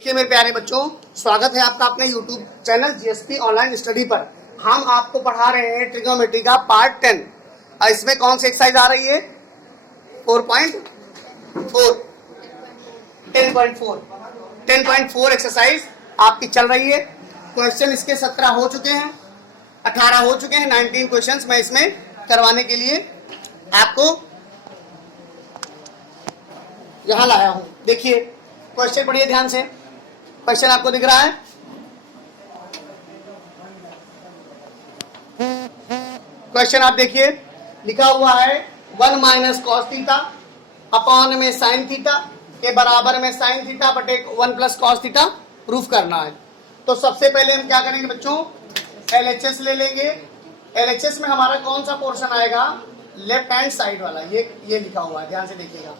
देखिए मेरे प्यारे बच्चों, स्वागत है आपका अपने YouTube channel GSP online study पर। हम आपको पढ़ा रहे हैं ट्रिग्नोमेट्री का पार्ट 10। इसमें कौन सी एक्सरसाइज आ रही है? 4.4 10.4 एक्सरसाइज आपकी चल रही है। क्वेश्चन इसके 17 हो चुके हैं, 18 हो चुके हैं। 19 क्वेश्चंस मैं इसमें करवाने के लिए आपको यहां लाया हूं। देखिए क्वेश्चन पढ़िए ध्यान से। क्वेश्चन आपको दिख रहा है? क्वेश्चन आप देखिए, लिखा हुआ है 1 माइनस कॉस थीटा अपॉन में साइन थीटा के बराबर में साइन थीटा बटे 1 प्लस कॉस थीटा प्रूफ करना है। तो सबसे पहले हम क्या करेंगे बच्चों, LHS ले लेंगे। LHS में हमारा कौन सा पोर्शन आएगा? लेफ्ट हैंड साइड वाला, ये लिखा हुआ है, ध्यान से देखिएगा।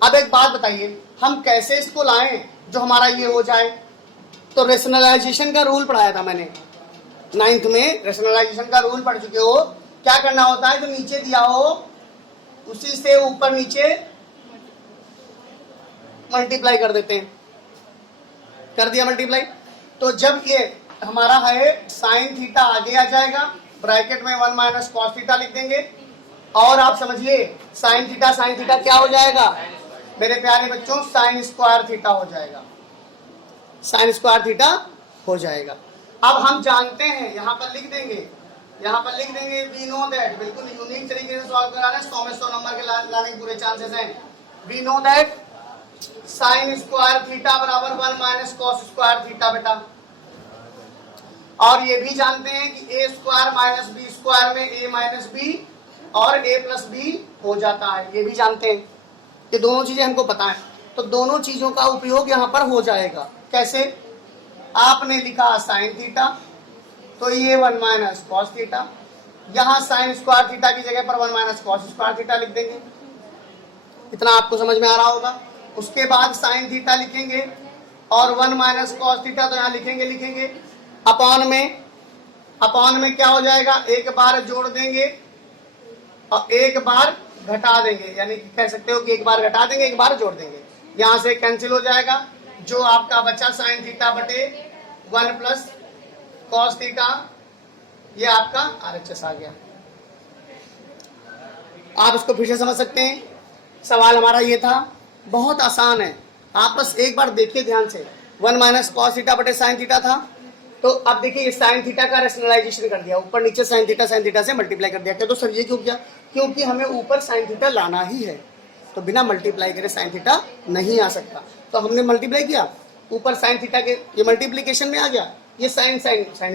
अब एक बात बताइए, हम कैसे इसको लाएं जो हमारा ये हो जाए? तो रेशनलाइजेशन का रूल पढ़ाया था मैंने 9th में। रेशनलाइजेशन का रूल पढ़ चुके हो। क्या करना होता है, जो नीचे दिया हो उसी से ऊपर नीचे मल्टीप्लाई कर देते हैं। कर दिया मल्टीप्लाई, तो जब ये हमारा है साइन थीटा आगे आ जाएगा, ब्रैकेट में 1 माइनस कॉस थीटा लिख देंगे। और आप समझिए साइन थीटा क्या हो जाएगा मेरे प्यारे बच्चों? साइन स्क्वायर थीटा हो जाएगा। साइन स्क्वायर थीटा हो जाएगा। अब हम जानते हैं, यहाँ पर लिख देंगे वी नो दैट। बिल्कुल यूनिक तरीके से सॉल्व कराना है, 100 में 100 नंबर के लाने के पूरे चांसेस हैं। We know that sine square theta बराबर 1 माइनस कॉस स्क्वायर थीटा बेटा। और ये भी जानते हैं कि ए स्क्वायर माइनस बी स्क्वायर में ए माइनस बी और ए प्लस बी हो जाता है। ये भी जानते हैं, ये दोनों चीजें हमको पता है। तो दोनों चीजों का उपयोग यहाँ पर हो जाएगा। कैसे? आपने लिखा साइन थीटा, तो ये 1 माइनस कॉस थीटा। यहाँ साइन स्क्वायर थीटा की जगह पर 1 माइनस कॉस स्क्वायर थीटा लिख देंगे। इतना आपको समझ में आ रहा होगा। उसके बाद साइन थीटा लिखेंगे और 1 माइनस कॉस थीटा तो यहाँ लिखेंगे। अपॉन में क्या हो जाएगा? एक बार जोड़ देंगे और एक बार घटा देंगे, यानी कि कह सकते हो कि एक बार घटा देंगे एक बार जोड़ देंगे। यहां से कैंसिल हो जाएगा, जो आपका बचा साइन थीटा बटे 1 प्लस कॉस थीटा, ये आपका RHS आ गया। आप इसको फिर से समझ सकते हैं। सवाल हमारा ये था, बहुत आसान है। आप बस एक बार देखिए ध्यान से। 1 माइनस कॉस थीटा बटे साइन थीटा था, तो अब देखिए साइन थीटा का रेशनलाइजेशन कर दिया, ऊपर नीचे साइन थीटा से मल्टीप्लाई कर दिया। तो सर ये क्यों किया? क्योंकि हमें ऊपर साइन थीटा लाना ही है, तो बिना मल्टीप्लाई करे साइन थीटा नहीं आ सकता। तो हमने मल्टीप्लाई किया, ऊपर साइन थीटा के ये मल्टीप्लीकेशन में आ गया, ये साइन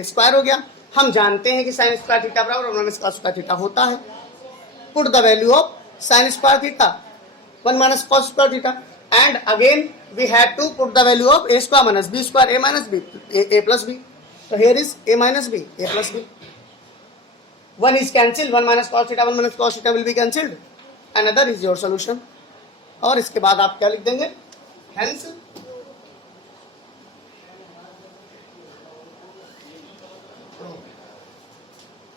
स्क्वायर हो गया। हम जानते हैं कि साइन स्क्वायर थीटा बराबर 1 माइनस कॉस स्क्वायर थीटा होता है। Put the value of sine square theta 1 minus cos square theta, and again we have to put the value of a square minus b square a minus b a plus b। So here is a minus b, a plus b. 1 is cancelled, 1 minus cos theta, 1 minus cos theta will be cancelled. Another is your solution. और इसके बाद आप क्या लिख देंगे? Hence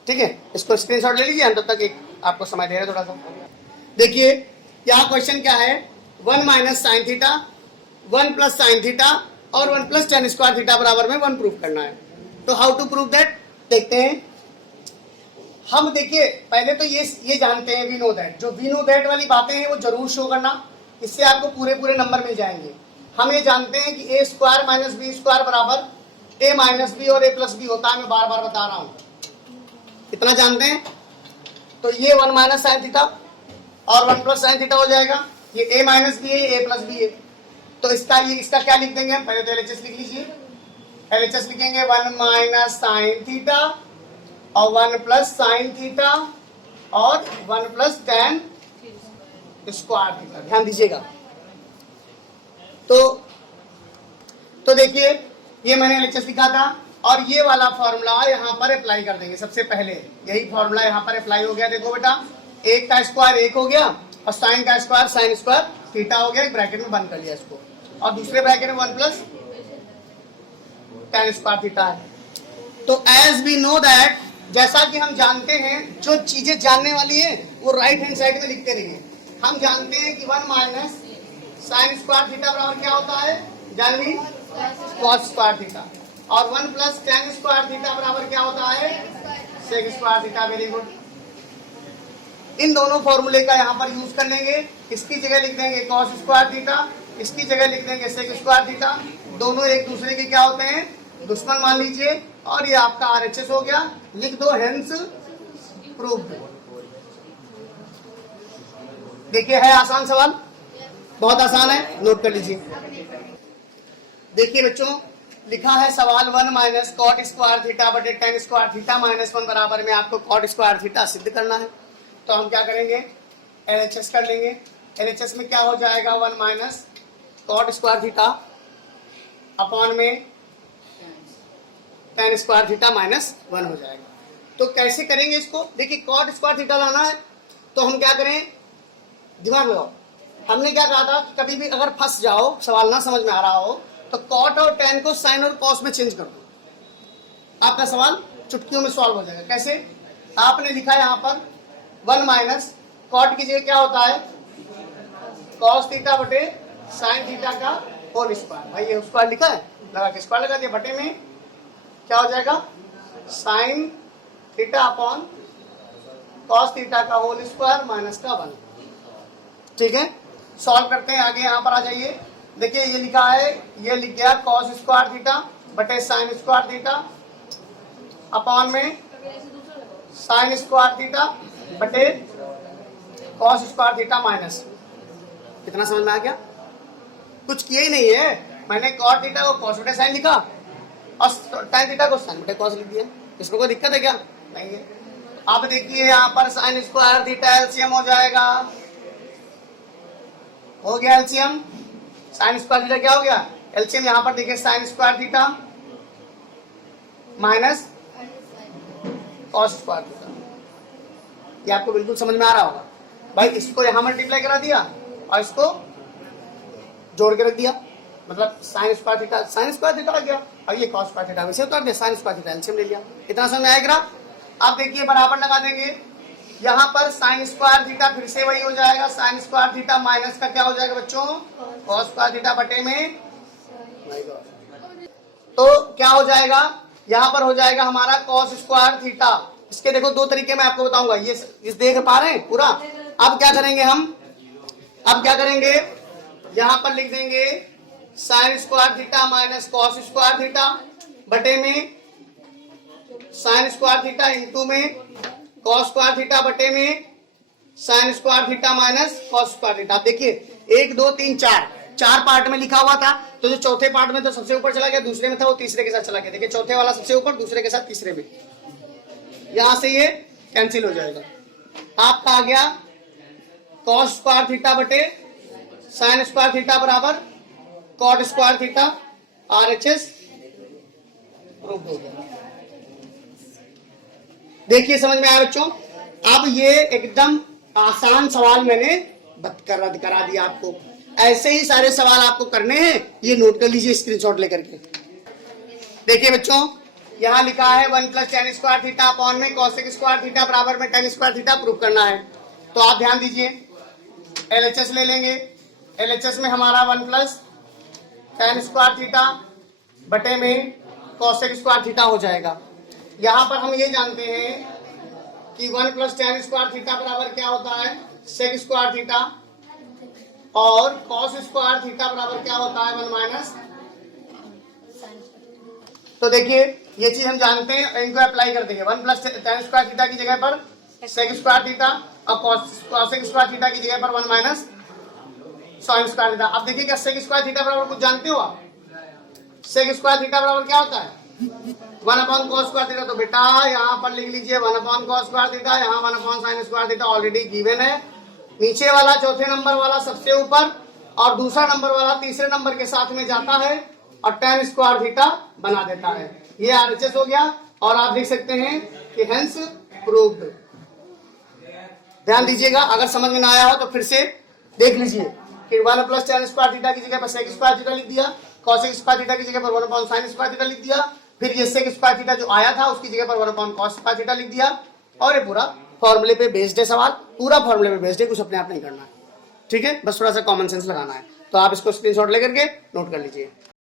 ठीक है, इसको स्क्रीनशॉट ले लीजिए। हम तब तक एक आपको समय दे रहे थोड़ा सा। देखिए यहाँ क्वेश्चन क्या है, 1 minus sine theta, 1 plus sine theta और 1 प्लस टेन स्क्वायर थीटा बराबर में 1 प्रूफ करना है। तो हाउ टू प्रूव दैट देखते हैं हम। देखिए पहले तो ये जानते हैं वी नो दैट। जो वी नो दैट वाली बातें हैं वो जरूर शो करना, इससे आपको पूरे नंबर मिल जाएंगे। हम ये जानते हैं कि a square minus b square बराबर a माइनस बी और a प्लस बी होता है। मैं बार बार बता रहा हूं, इतना जानते हैं। तो ये 1 माइनस साइन थीटा और 1 प्लस साइन थीटा हो जाएगा। ये a माइनस बी है, a प्लस बी है। तो इसका क्या लिख देंगे हम? पहले तो LHS लिख लीजिए। LHS लिखेंगे 1 माइनस साइन थीटा और 1 प्लस साइन थीटा और 1 प्लस टेन स्क्वायर थीटा। ध्यान दीजिएगा। तो देखिए ये मैंने LHS लिखा था और ये वाला फॉर्मूला यहाँ पर अप्लाई कर देंगे। सबसे पहले यही फॉर्मूला यहाँ पर अप्लाई हो गया। देखो बेटा, 1 का स्क्वायर 1 हो गया और साइन का स्क्वायर साइन स्क्वायर थीटा हो गया। एक ब्रैकेट में बंद कर लिया इसको, और दूसरे ब्रैकेट में 1 प्लस टेन स्क्वायर थीटा है। तो एज वी नो दैट, जैसा कि हम जानते हैं, जो चीजें जानने वाली है वो राइट हैंड साइड में लिखते रहिए। हम जानते हैं कि 1 माइनस साइन स्क्वायर थीटा बराबर क्या होता है? यानी cos स्क्वायर थीटा, और 1 प्लस tan स्क्वायर थीटा बराबर क्या होता है, sec square theta. Very good. इन दोनों फॉर्मूले का यहाँ पर यूज कर लेंगे। इसकी जगह लिख देंगे cos स्क्वायर थीटा, इसकी जगह लिख देंगे sec स्क्वायर थीटा। दोनों एक दूसरे के क्या होते हैं, दुश्मन मान लीजिए, और ये आपका RHS हो गया। लिख दो हेंस प्रूव्ड। देखिए है आसान सवाल, बहुत आसान है, नोट कर लीजिए। देखिए बच्चों, लिखा है सवाल 1 माइनस कॉट स्क्वायर थीटा बटे टेन स्क्वायर थीटा माइनस 1 बराबर में आपको कॉट स्क्वायर थीटा सिद्ध करना है। तो हम क्या करेंगे, LHS कर लेंगे। LHS में क्या हो जाएगा, 1 minus cot square theta upon में टेन स्क्वायर थीटा माइनस 1 हो जाएगा। तो कैसे करेंगे इसको, देखिए कॉट स्क्वायर थीटा लाना है तो हम क्या करें, दिमाग लगाओ। हमने क्या कहा था, कभी भी अगर फंस जाओ, सवाल ना समझ में आ रहा हो, तो कॉट और टेन को साइन और कॉस में चेंज कर दो, आपका सवाल चुटकियों में सॉल्व हो जाएगा। कैसे, आपने लिखा है यहाँ पर 1 माइनस कॉट की जगह क्या होता है, कॉस थीटा बटे साइन थीटा का होल स्क्वायर। भाई ये स्क्वायर लिखा है, लगा के स्क्वायर लगा दिया, बटे में क्या हो जाएगा, sine theta upon cos theta का होल स्क्वायर माइनस का 1। ठीक है, सॉल्व करते हैं। आगे यहाँ पर आ जाइए। देखिए ये लिखा है, ये लिख गया कॉस स्क्वायर थीटा बटे साइन स्क्वायर थीटा अपॉन में साइन स्क्वायर थीटा बटे कॉस स्क्वायर थीटा माइनस। कितना समझ में आ गया, कुछ किया ही नहीं है, मैंने कॉट थीटा को कॉस बटे साइन लिखा और tan थीटा को साइन बटे कॉस लिख दिया। इसमें कोई दिक्कत है क्या, नहीं है। अब देखिए यहाँ पर साइन स्क्वायर थीटा एलसीएम हो जाएगा, हो गया एलसीएम। साइन स्क्वायर थीटा क्या हो गया, एलसीएम। यहाँ पर देखिए sign square theta minus cos square theta, ये आपको बिल्कुल समझ में आ रहा होगा। भाई इसको यहाँ मल्टीप्लाई करा दिया और इसको जोड़ के रख दिया, मतलब साइन स्क्वायर थीटा आ गया, और ये कॉस स्क्वायर थीटा वैसे उतार दिया, साइन स्क्वायर थीटा एलसीएम ले लिया। इतना समझ में आएगा। अब देखिए बराबर लगा देंगे, यहाँ पर साइन स्क्वायर थीटा फिर से वही हो जाएगा, साइन स्क्वायर थीटा माइनस का क्या हो जाएगा बच्चों, कॉस स्क्वायर थीटा बटे में। तो क्या हो जाएगा, यहाँ पर हो जाएगा हमारा कॉस स्क्वायर थीटा। इसके देखो दो तरीके मैं आपको बताऊंगा, ये इस देख पा रहे हैं पूरा। अब क्या करेंगे हम, अब क्या करेंगे, यहाँ पर लिख देंगे sign square theta minus cos square theta बटे में साइन स्क्वायर थीटा इंटू में कॉस स्क्वायर थीटा बटे में sign square theta minus cos square theta. देखिए 1 2 3 4 पार्ट में लिखा हुआ था, तो जो चौथे पार्ट में तो सबसे ऊपर चला गया, दूसरे में था वो तीसरे के साथ चला गया। देखिए चौथे वाला सबसे ऊपर, दूसरे के साथ तीसरे में, यहां से ये कैंसिल हो जाएगा। आपका आ गया कॉस स्क्वायर थीटा बटे साइन स्क्वायर थीटा बराबर cot square theta, RHS proof हो गया। देखिए समझ में आया बच्चों। अब ये एकदम आसान सवाल मैंने करा दिया आपको। ऐसे ही सारे सवाल आपको करने हैं, ये नोट कर लीजिए स्क्रीनशॉट लेकर के। देखिए बच्चों, यहाँ लिखा है 1 plus ten square theta upon में कॉसेक स्क्वायर थीटा बराबर में टेन स्क्वायर थीटा प्रूफ करना है। तो आप ध्यान दीजिए, LHS ले लेंगे। LHS में हमारा 1 प्लस टेन स्क्वायर थीटा बटे में कॉसेक स्क्वायर थीटा हो जाएगा। यहाँ पर हम ये जानते हैं कि 1 प्लस टेन स्क्वायर थीटा बराबर क्या होता है, सेक स्क्वायर थीटा, और कॉस स्क्वायर थीटा बराबर क्या होता है, 1 माइनस। तो देखिए ये चीज हम जानते हैं, इनको अप्लाई कर देंगे। 1 प्लस टेन स्क्वायर थीटा की जगह पर सेक स्क्वायर थीटा और कॉसेक स्क्वायर थीटा की जगह पर 1 माइनस साइन स्क्वायर थीटा। अब देखिए क्या सेक स्क्वायर थीटा बराबर कुछ जानते हो आप, सेक स्क्वायर थीटा बराबर क्या होता है, 1 अपॉन कॉस स्क्वायर थीटा। तो बेटा यहाँ पर लिख लीजिए 1 अपॉन कॉस स्क्वायर थीटा, यहाँ 1 upon sine square theta already given है। नीचे वाला चौथे नंबर वाला सबसे ऊपर और दूसरा नंबर वाला तीसरे नंबर के साथ में जाता है और टेन स्क्वायर थीटा बना देता है। ये RHS हो गया, और आप देख सकते हैं कि हेंस प्रूव्ड। ध्यान दीजिएगा, अगर समझ में ना आया हो तो फिर से देख लीजिए कि 1 प्लस टेन स्क्वायर थीटा की जगह पर सेक स्क्वायर थीटा लिख दिया, कॉसेक स्क्वायर थीटा की जगह पर 1 अपॉन साइन स्क्वायर थीटा लिख दिया, फिर ये सेक स्क्वायर थीटा जो आया था उसकी जगह पर 1 अपॉन कॉस स्क्वायर थीटा लिख दिया। और ये पूरा फॉर्मूले पे बेस्ड है सवाल, पूरा फॉर्मूले पे बेस्ड है, कुछ अपने आप नहीं करना है। ठीक है, बस थोड़ा सा कॉमन सेंस लगाना है। तो आप इसको स्क्रीनशॉट लेकर के नोट कर लीजिए।